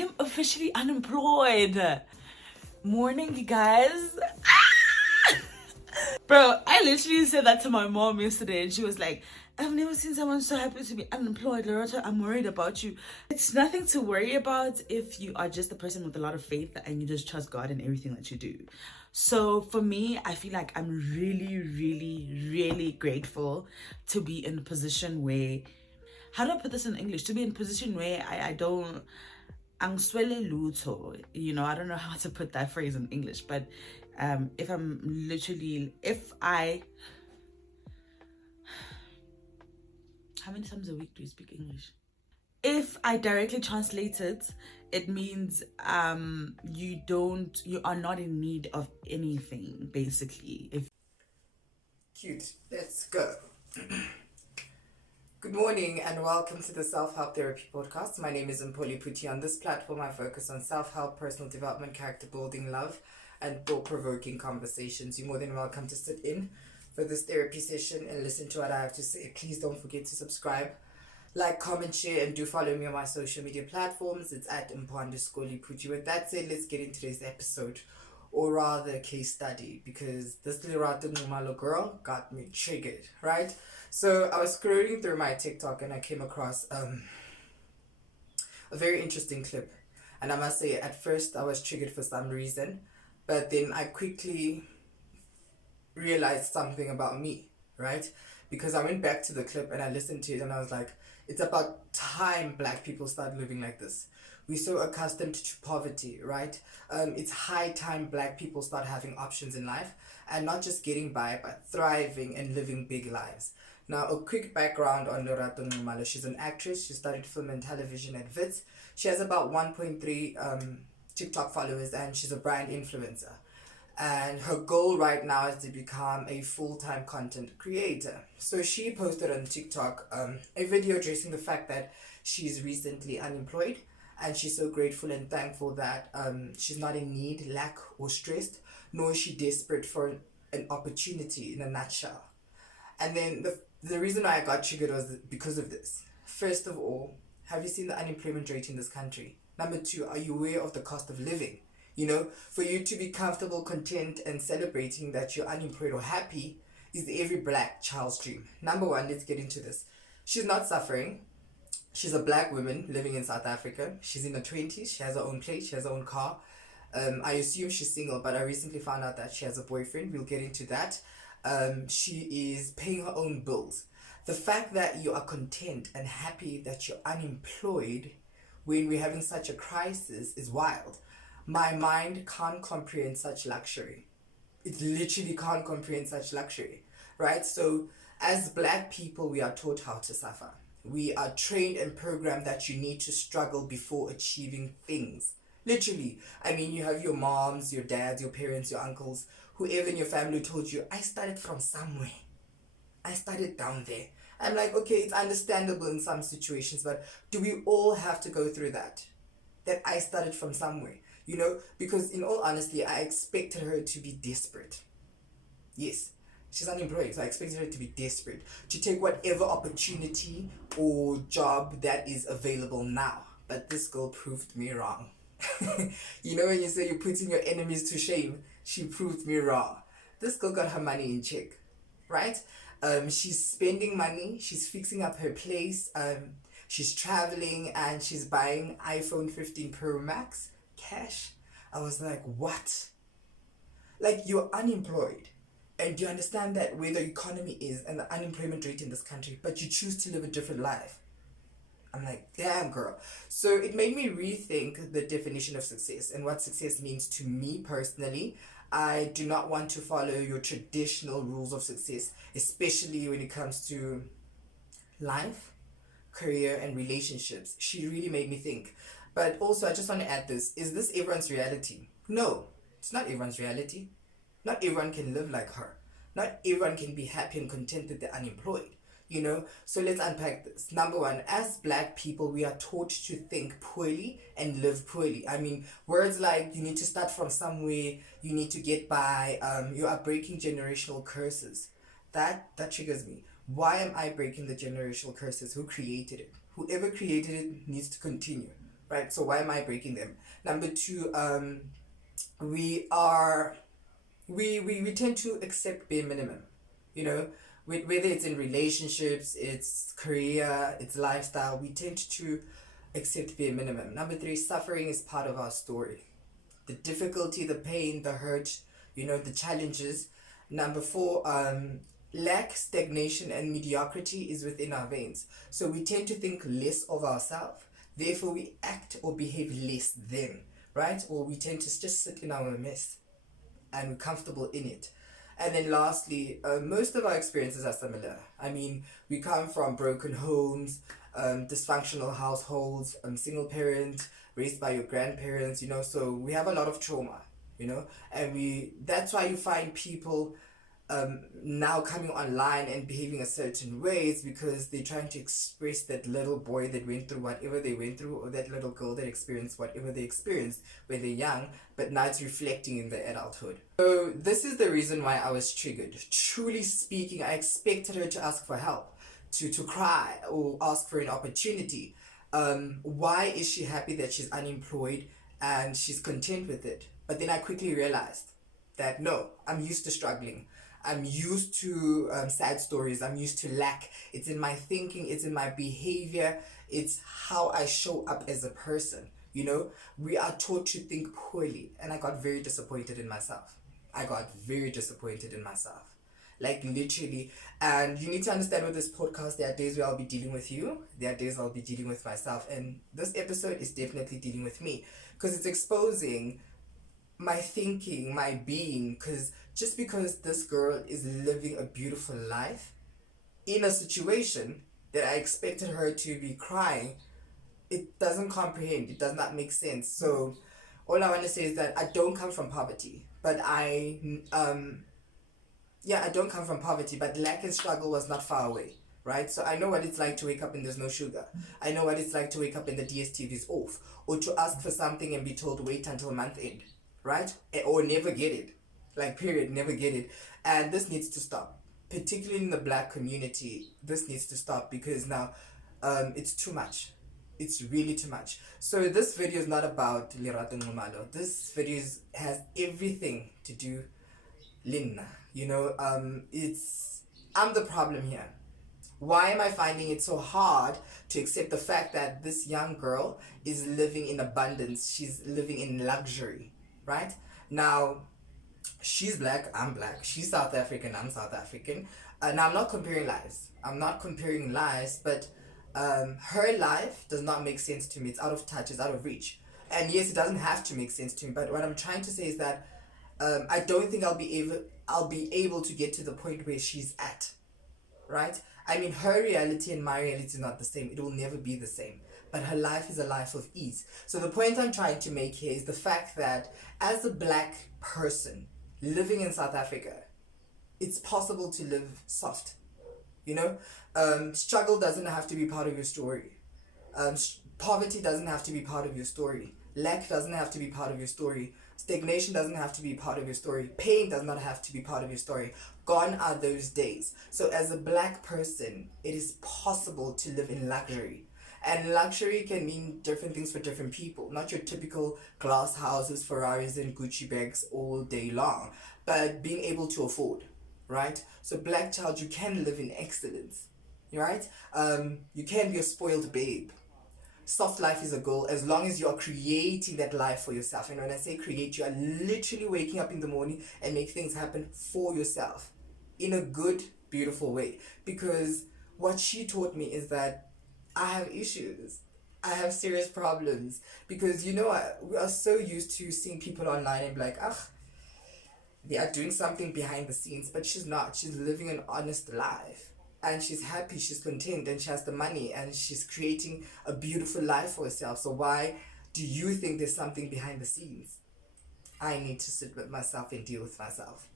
am officially unemployed. Morning, you guys. Bro, I literally said that to my mom yesterday, and she was like, I've never seen someone so happy to be unemployed, Lerato. I'm worried about you. It's nothing to worry about if you are just a person with a lot of faith and you just trust God in everything that you do. So for me, I feel like I'm really, really, really grateful to be in a position where, how do I put this in English? To be in a position where I don't, angswele lutho. You know, I don't know how to put that phrase in English, but if I'm literally, if I, how many times a week do you speak English? If I directly translate it, it means you are not in need of anything, basically. If Cute. Let's go. Good morning and welcome to the Self-Help Therapy Podcast. My name is Mpoli Puti. On this platform, I focus on self-help, personal development, character building, love, and thought-provoking conversations. You're more than welcome to sit in for this therapy session and listen to what I have to say. Please don't forget to subscribe, like, comment, share, and do follow me on my social media platforms. It's at _Puti. With that said, let's get into today's episode, or rather case study, because this Lerato Nxumalo girl got me triggered, right? So I was scrolling through my TikTok and I came across a very interesting clip. And I must say, at first I was triggered for some reason, but then I quickly realized something about me, right? Because I went back to the clip and I listened to it and I was like, it's about time Black people start living like this. We're so accustomed to poverty, right? It's high time Black people start having options in life and not just getting by, but thriving and living big lives. Now, a quick background on Lerato Nxumalo. She's an actress. She studied film and television at WITS. She has about 1.3 TikTok followers and she's a brand influencer. And her goal right now is to become a full-time content creator. So she posted on TikTok a video addressing the fact that she's recently unemployed and she's so grateful and thankful that she's not in need, lack, or stressed, nor is she desperate for an opportunity, in a nutshell. And then the reason why I got triggered was because of this. First of all, have you seen the unemployment rate in this country? Number two, are you aware of the cost of living? You know, for you to be comfortable, content, and celebrating that you're unemployed or happy is every Black child's dream. Number one, let's get into this. She's not suffering. She's a Black woman living in South Africa. She's in her 20s. She has her own place. She has her own car. I assume she's single, but I recently found out that she has a boyfriend. We'll get into that. She is paying her own bills. The fact that you are content and happy that you're unemployed when we're having such a crisis is wild. My mind can't comprehend such luxury. It literally can't comprehend such luxury, right? So as Black people, we are taught how to suffer. We are trained and programmed that you need to struggle before achieving things. Literally. I mean, you have your moms, your dads, your parents, your uncles, whoever in your family told you, I started from somewhere. I started down there. I'm like, okay, it's understandable in some situations, but do we all have to go through that? That I started from somewhere. You know, because in all honesty, I expected her to be desperate. Yes, she's unemployed, so I expected her to be desperate, to take whatever opportunity or job that is available now. But this girl proved me wrong. You know when you say you're putting your enemies to shame, she proved me wrong. This girl got her money in check, right? She's spending money, she's fixing up her place, she's traveling and she's buying iPhone 15 Pro Max cash. I was like, what? Like, you're unemployed and you understand that where the economy is and the unemployment rate in this country, but you choose to live a different life. I'm like, damn, girl. So it made me rethink the definition of success and what success means to me personally. I do not want to follow your traditional rules of success, especially when it comes to life, career, and relationships. She really made me think. But also, I just want to add this. Is this everyone's reality? No, it's not everyone's reality. Not everyone can live like her. Not everyone can be happy and content that they're unemployed. You know, so let's unpack this. Number one, as Black people, we are taught to think poorly and live poorly. I mean, words like you need to start from somewhere, you need to get by, you are breaking generational curses. That triggers me. Why am I breaking the generational curses? Who created it? Whoever created it needs to continue. right? So why am I breaking them? Number two, we are we tend to accept bare minimum, you know, whether it's in relationships, it's career, it's lifestyle, we tend to accept bare minimum. Number three, suffering is part of our story. The difficulty, the pain, the hurt, the challenges. Number four, lack, stagnation, and mediocrity is within our veins. So we tend to think less of ourselves. Therefore, we act or behave less than, right? Or we tend to just sit in our mess and we're comfortable in it. And then lastly, most of our experiences are similar. I mean, we come from broken homes, dysfunctional households, single parent, raised by your grandparents, so we have a lot of trauma, and that's why you find people now coming online and behaving a certain ways, because they're trying to express that little boy that went through whatever they went through, or that little girl that experienced whatever they experienced when they're young, but now it's reflecting in their adulthood. So this is the reason why I was triggered. Truly speaking, I expected her to ask for help, to cry or ask for an opportunity. Why is she happy that she's unemployed and she's content with it? But then I quickly realized that no, I'm used to struggling. I'm used to sad stories. I'm used to lack. It's in my thinking. It's in my behavior. It's how I show up as a person. We are taught to think poorly. And I got very disappointed in myself. Like literally. And you need to understand with this podcast, there are days where I'll be dealing with you. There are days I'll be dealing with myself. And this episode is definitely dealing with me. Because it's exposing my thinking, my being, because just because this girl is living a beautiful life in a situation that I expected her to be crying, it doesn't comprehend, it does not make sense. So all I want to say is that I don't come from poverty, but I don't come from poverty, but lack and struggle was not far away, right? So I know what it's like to wake up and there's no sugar. I know what it's like to wake up and the DSTV is off, or to ask for something and be told wait until month end, right? Or never get it. Like, period, never get it. And this needs to stop. Particularly in the Black community, this needs to stop, because now it's too much. It's really too much. So this video is not about Lerato Nxumalo. This video has everything to do Linna. I'm the problem here. Why am I finding it so hard to accept the fact that this young girl is living in abundance? She's living in luxury, right? Now, she's Black, I'm Black. She's South African, I'm South African. Now, I'm not comparing lives, but her life does not make sense to me. It's out of touch, it's out of reach. And yes, it doesn't have to make sense to me, but what I'm trying to say is that I don't think I'll be able to get to the point where she's at, right? I mean, her reality and my reality is not the same. It will never be the same. But her life is a life of ease. So the point I'm trying to make here is the fact that as a Black person living in South Africa, it's possible to live soft. Struggle doesn't have to be part of your story. Poverty doesn't have to be part of your story. Lack doesn't have to be part of your story. Stagnation doesn't have to be part of your story. Pain does not have to be part of your story. Gone are those days. So as a Black person, it is possible to live in luxury. And luxury can mean different things for different people. Not your typical glass houses, Ferraris, and Gucci bags all day long. But being able to afford, right? So Black child, you can live in excellence, right? You can be a spoiled babe. Soft life is a goal, as long as you are creating that life for yourself. And when I say create, you are literally waking up in the morning and make things happen for yourself in a good, beautiful way. Because what she taught me is that I have issues. I have serious problems. Because, we are so used to seeing people online and be like, they are doing something behind the scenes. But she's not. She's living an honest life. And she's happy, she's content, and she has the money, and she's creating a beautiful life for herself. So why do you think there's something behind the scenes? I need to sit with myself and deal with myself.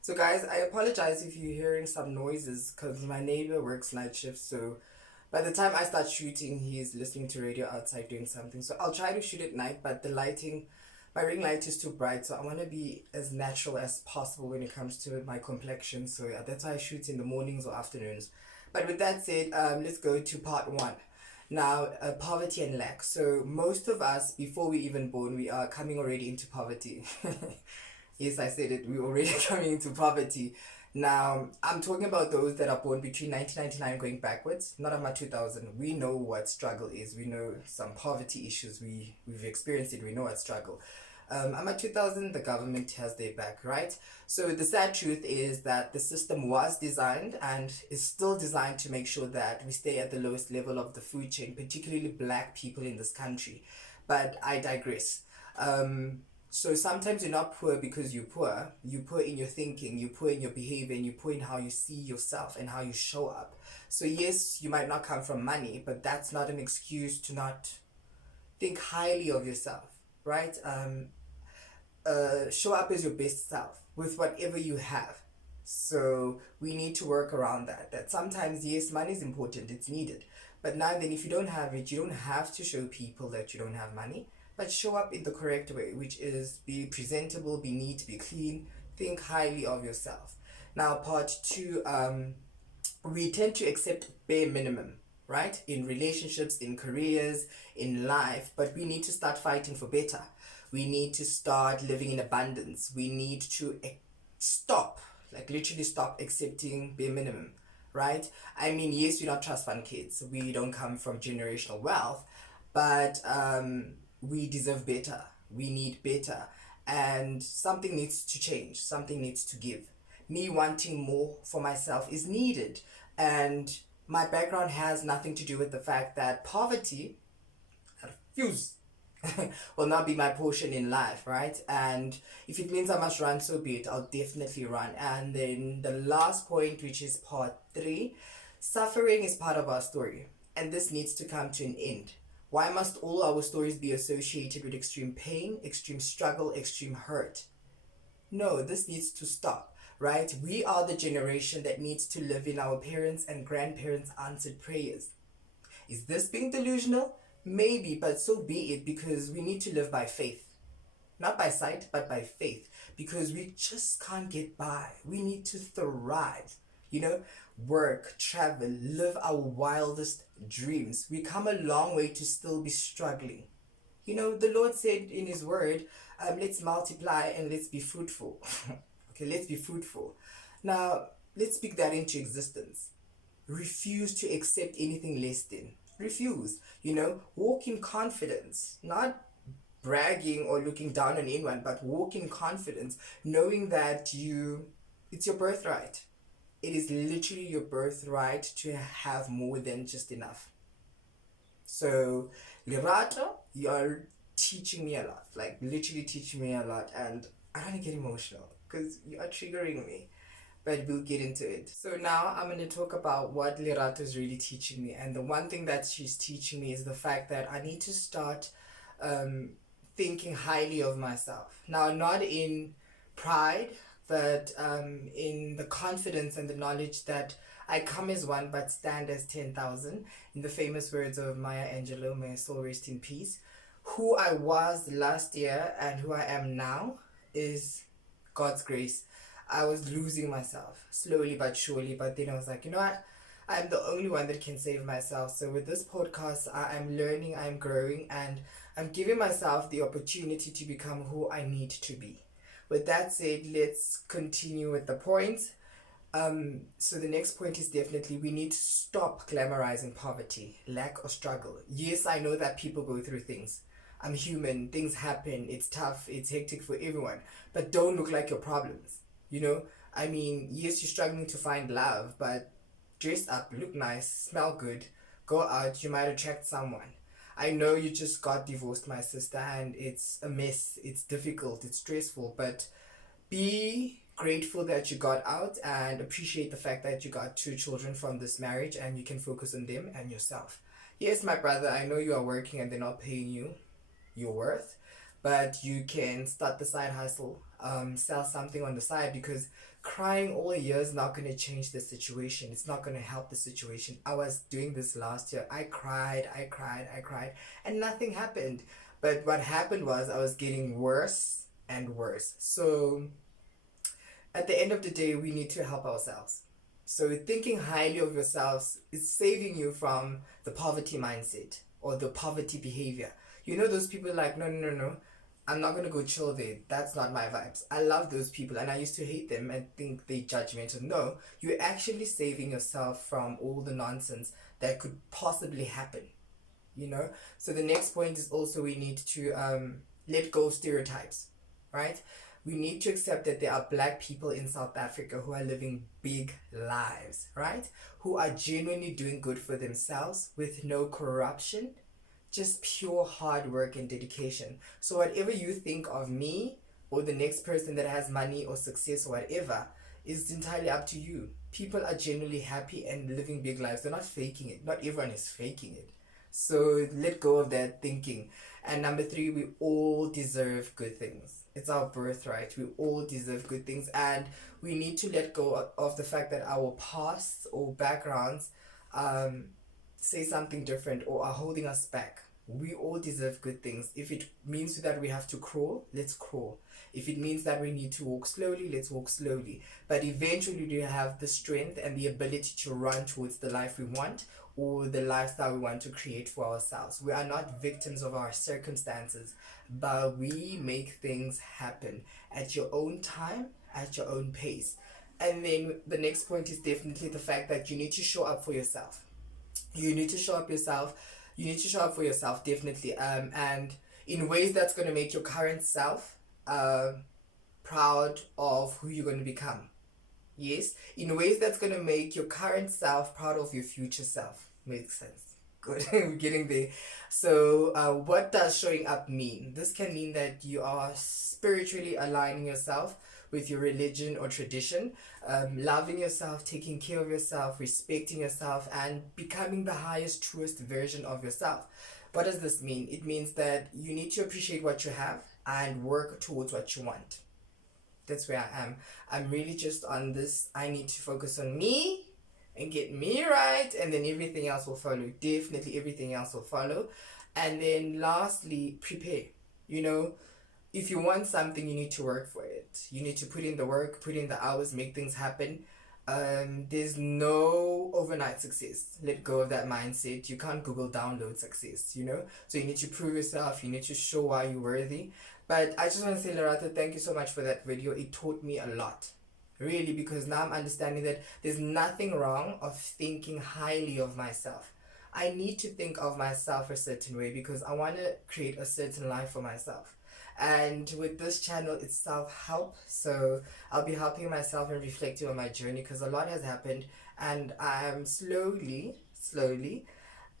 So guys, I apologize if you're hearing some noises, because my neighbor works night shifts, so by the time I start shooting, he's listening to radio outside doing something. So I'll try to shoot at night, but the lighting, my ring light is too bright, so I want to be as natural as possible when it comes to my complexion. So yeah, that's why I shoot in the mornings or afternoons. But with that said, let's go to part one. Now, poverty and lack. So most of us, before we even born, we are coming already into poverty. Yes, I said it. We're already coming into poverty. Now, I'm talking about those that are born between 1999 going backwards, not about 2000. We know what struggle is. We know some poverty issues. We've experienced it. We know what struggle. I'm at 2000, the government has their back, right? So the sad truth is that the system was designed and is still designed to make sure that we stay at the lowest level of the food chain, particularly black people in this country. But I digress. So sometimes you're not poor because you're poor. You're poor in your thinking, you're poor in your behavior, and you're poor in how you see yourself and how you show up. So yes, you might not come from money, but that's not an excuse to not think highly of yourself, right? Show up as your best self with whatever you have. So we need to work around that. That sometimes, yes, money is important, it's needed. But now then, if you don't have it, you don't have to show people that you don't have money, but show up in the correct way, which is be presentable, be neat, be clean, think highly of yourself. Now, part two, we tend to accept bare minimum, right? In relationships, in careers, in life, but we need to start fighting for better. We need to start living in abundance. We need to stop, like literally stop accepting bare minimum, right? I mean, yes, we're not trust fund kids. We don't come from generational wealth, but we deserve better. We need better. And something needs to change. Something needs to give. Me wanting more for myself is needed. And my background has nothing to do with the fact that poverty, I refuse, will not be my portion in life, right? And if it means I must run, so be it. I'll definitely run. And then the last point, which is part three, suffering is part of our story, and this needs to come to an end. Why must all our stories be associated with extreme pain, extreme struggle, extreme hurt? No, this needs to stop, right? We are the generation that needs to live in our parents' and grandparents' answered prayers. Is this being delusional? Maybe, but so be it, because we need to live by faith. Not by sight, but by faith. Because we just can't get by. We need to thrive. You know, work, travel, live our wildest dreams. We come a long way to still be struggling. You know, the Lord said in His Word, let's multiply and let's be fruitful. Okay, let's be fruitful. Now, let's speak that into existence. Refuse to accept anything less than. Refuse. You know, walk in confidence, not bragging or looking down on anyone, but walk in confidence, knowing that it's your birthright. It is literally your birthright to have more than just enough. So, Lerato, you're teaching me a lot, like literally teaching me a lot, and I don't want to get emotional because you are triggering me, but we'll get into it. So now I'm going to talk about what Lerato is really teaching me, and the one thing that she's teaching me is the fact that I need to start thinking highly of myself. Now, not in pride, but in the confidence and the knowledge that I come as one but stand as 10,000. In the famous words of Maya Angelou, may her soul rest in peace. Who I was last year and who I am now is God's grace. I was losing myself slowly but surely, but then I was like, you know what? I'm the only one that can save myself. So with this podcast, I'm learning, I'm growing, and I'm giving myself the opportunity to become who I need to be. With that said, let's continue with the points. So the next point is definitely we need to stop glamorizing poverty, lack, or struggle. Yes, I know that people go through things. I'm human, things happen, it's tough, it's hectic for everyone. But don't look like your problems. You know, I mean, yes, you're struggling to find love, but dress up, look nice, smell good, go out, you might attract someone. I know you just got divorced, my sister, and it's a mess, it's difficult, it's stressful, but be grateful that you got out and appreciate the fact that you got 2 children from this marriage and you can focus on them and yourself. Yes, my brother, I know you are working and they're not paying you your worth, but you can start the side hustle, sell something on the side, because crying all year is not going to change the situation. It's not going to help the situation. I was doing this last year. I cried, and nothing happened. But what happened was I was getting worse and worse. So at the end of the day, we need to help ourselves. So thinking highly of yourselves is saving you from the poverty mindset or the poverty behavior. You know those people like, no, no, no, no, I'm not gonna go chill there. That's not my vibes. I love those people and I used to hate them and think they judgmental. No, you're actually saving yourself from all the nonsense that could possibly happen. You know? So the next point is also we need to let go of stereotypes, right? We need to accept that there are black people in South Africa who are living big lives, right? Who are genuinely doing good for themselves with no corruption, just pure hard work and dedication. So whatever you think of me or the next person that has money or success or whatever is entirely up to you. People are genuinely happy and living big lives. They're not faking it. Not everyone is faking it. So let go of that thinking. And number three, we all deserve good things. It's our birthright. We all deserve good things. And we need to let go of the fact that our pasts or backgrounds say something different or are holding us back. We all deserve good things. If it means that we have to crawl, let's crawl. If it means that we need to walk slowly, let's walk slowly. But eventually we have the strength and the ability to run towards the life we want or the lifestyle we want to create for ourselves. We are not victims of our circumstances, but we make things happen at your own time, at your own pace. And then the next point is definitely the fact that you need to show up for yourself. You need to show up yourself. You need to show up for yourself, definitely. And in ways that's going to make your current self proud of who you're going to become. Yes, in ways that's going to make your current self proud of your future self. Makes sense. Good, we're getting there. So, what does showing up mean? This can mean that you are spiritually aligning yourself with your religion or tradition, loving yourself, taking care of yourself, respecting yourself, and becoming the highest, truest version of yourself. What does this mean? It means that you need to appreciate what you have and work towards what you want. That's where I am. I'm really just on this. I need to focus on me and get me right, and then everything else will follow. Definitely everything else will follow. And then lastly, prepare. You know, if you want something, you need to work for it. You need to put in the work, put in the hours, make things happen. There's no overnight success. Let go of that mindset. You can't Google download success, you know? So you need to prove yourself. You need to show why you're worthy. But I just want to say, Lerato, thank you so much for that video. It taught me a lot. Really, because now I'm understanding that there's nothing wrong of thinking highly of myself. I need to think of myself a certain way because I want to create a certain life for myself. And with this channel, it's self-help. So I'll be helping myself and reflecting on my journey because a lot has happened. And I'm slowly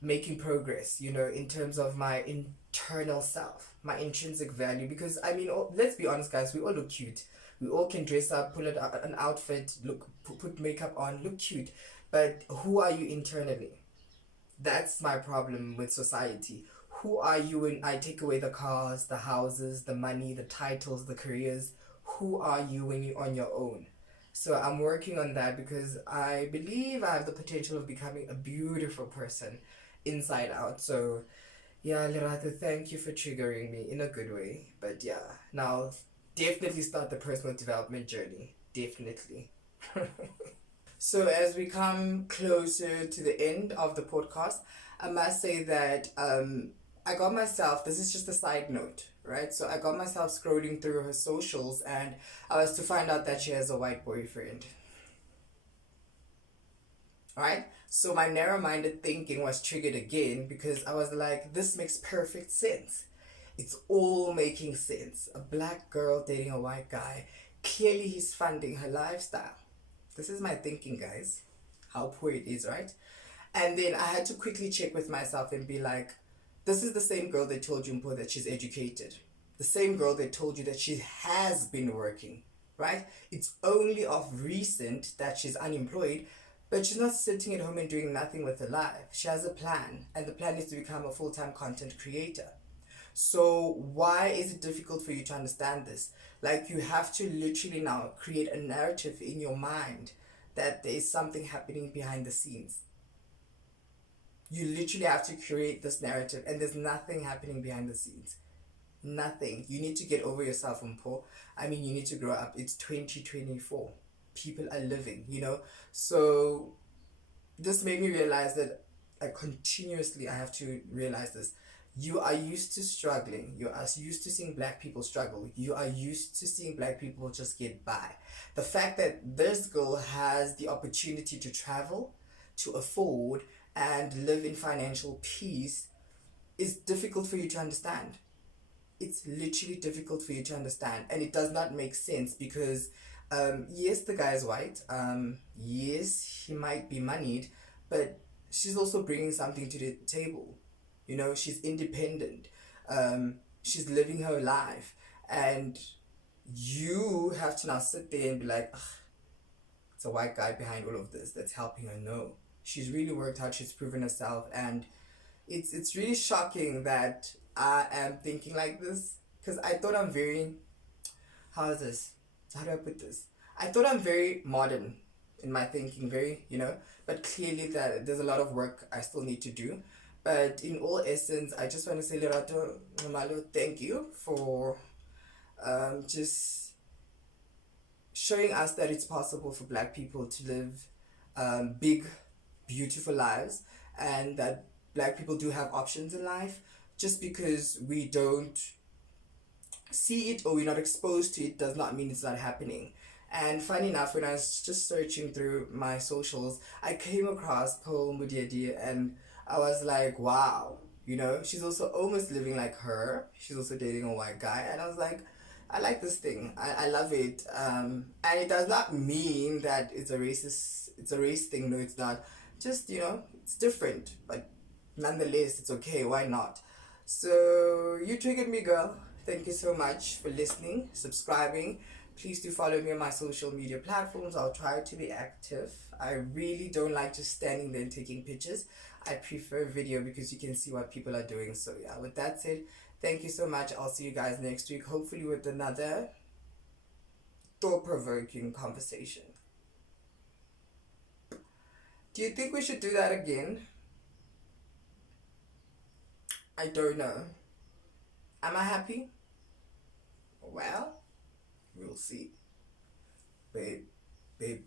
making progress, you know, in terms of my internal self, my intrinsic value. Because, I mean, let's be honest, guys, we all look cute. We all can dress up, pull an outfit, put makeup on, look cute. But who are you internally? That's my problem with society. Who are you when I take away the cars, the houses, the money, the titles, the careers? Who are you when you're on your own? So I'm working on that because I believe I have the potential of becoming a beautiful person inside out. So yeah, Lerato, thank you for triggering me in a good way. But yeah, now definitely start the personal development journey. Definitely. So as we come closer to the end of the podcast, I must say that I got myself, this is just a side note, right? So I got myself scrolling through her socials and I was to find out that she has a white boyfriend. Right? So my narrow-minded thinking was triggered again because I was like, this makes perfect sense. It's all making sense. A black girl dating a white guy. Clearly he's funding her lifestyle. This is my thinking, guys. How poor it is, right? And then I had to quickly check with myself and be like, this is the same girl that told you, Mpo, that she's educated. The same girl that told you that she has been working, right? It's only of recent that she's unemployed, but she's not sitting at home and doing nothing with her life. She has a plan, and the plan is to become a full-time content creator. So why is it difficult for you to understand this? Like, you have to literally now create a narrative in your mind that there is something happening behind the scenes. You literally have to create this narrative, and there's nothing happening behind the scenes. Nothing. You need to get over yourself, Mpo. I mean, you need to grow up. It's 2024. people are living, you know. So this made me realize that I have to realize this. You are used to struggling. You are used to seeing black people struggle. You are used to seeing black people just get by. The fact that this girl has the opportunity to travel, to afford, and live in financial peace is difficult for you to understand. It's literally difficult for you to understand, and it does not make sense because yes, the guy is white, yes, he might be moneyed, but she's also bringing something to the table. You know, she's independent, she's living her life, and you have to now sit there and be like, "Ugh, it's a white guy behind all of this that's helping her." No, she's really worked hard, she's proven herself, and it's really shocking that I am thinking like this, because I thought I'm very, how is this? How do I put this? I thought I'm very modern in my thinking, very, you know, but clearly that there's a lot of work I still need to do. But in all essence, I just want to say, Lerato Nxumalo, thank you for just showing us that it's possible for black people to live big, beautiful lives, and that black people do have options in life. Just because we don't see it or we're not exposed to it does not mean it's not happening. And funny enough, when I was just searching through my socials, I came across Paul Mudiadi, and I was like, wow, you know, she's also almost living like her. She's also dating a white guy. And I was like, I like this thing. I love it. And it does not mean that it's a race thing. No, it's not. Just, you know, it's different. But nonetheless, it's okay. Why not? So you triggered me, girl. Thank you so much for listening, subscribing. Please do follow me on my social media platforms. I'll try to be active. I really don't like just standing there and taking pictures. I prefer video because you can see what people are doing. So yeah, with that said, thank you so much. I'll see you guys next week, hopefully with another thought-provoking conversation. Do you think we should do that again? I don't know. Am I happy? Well, we'll see. Babe, babe.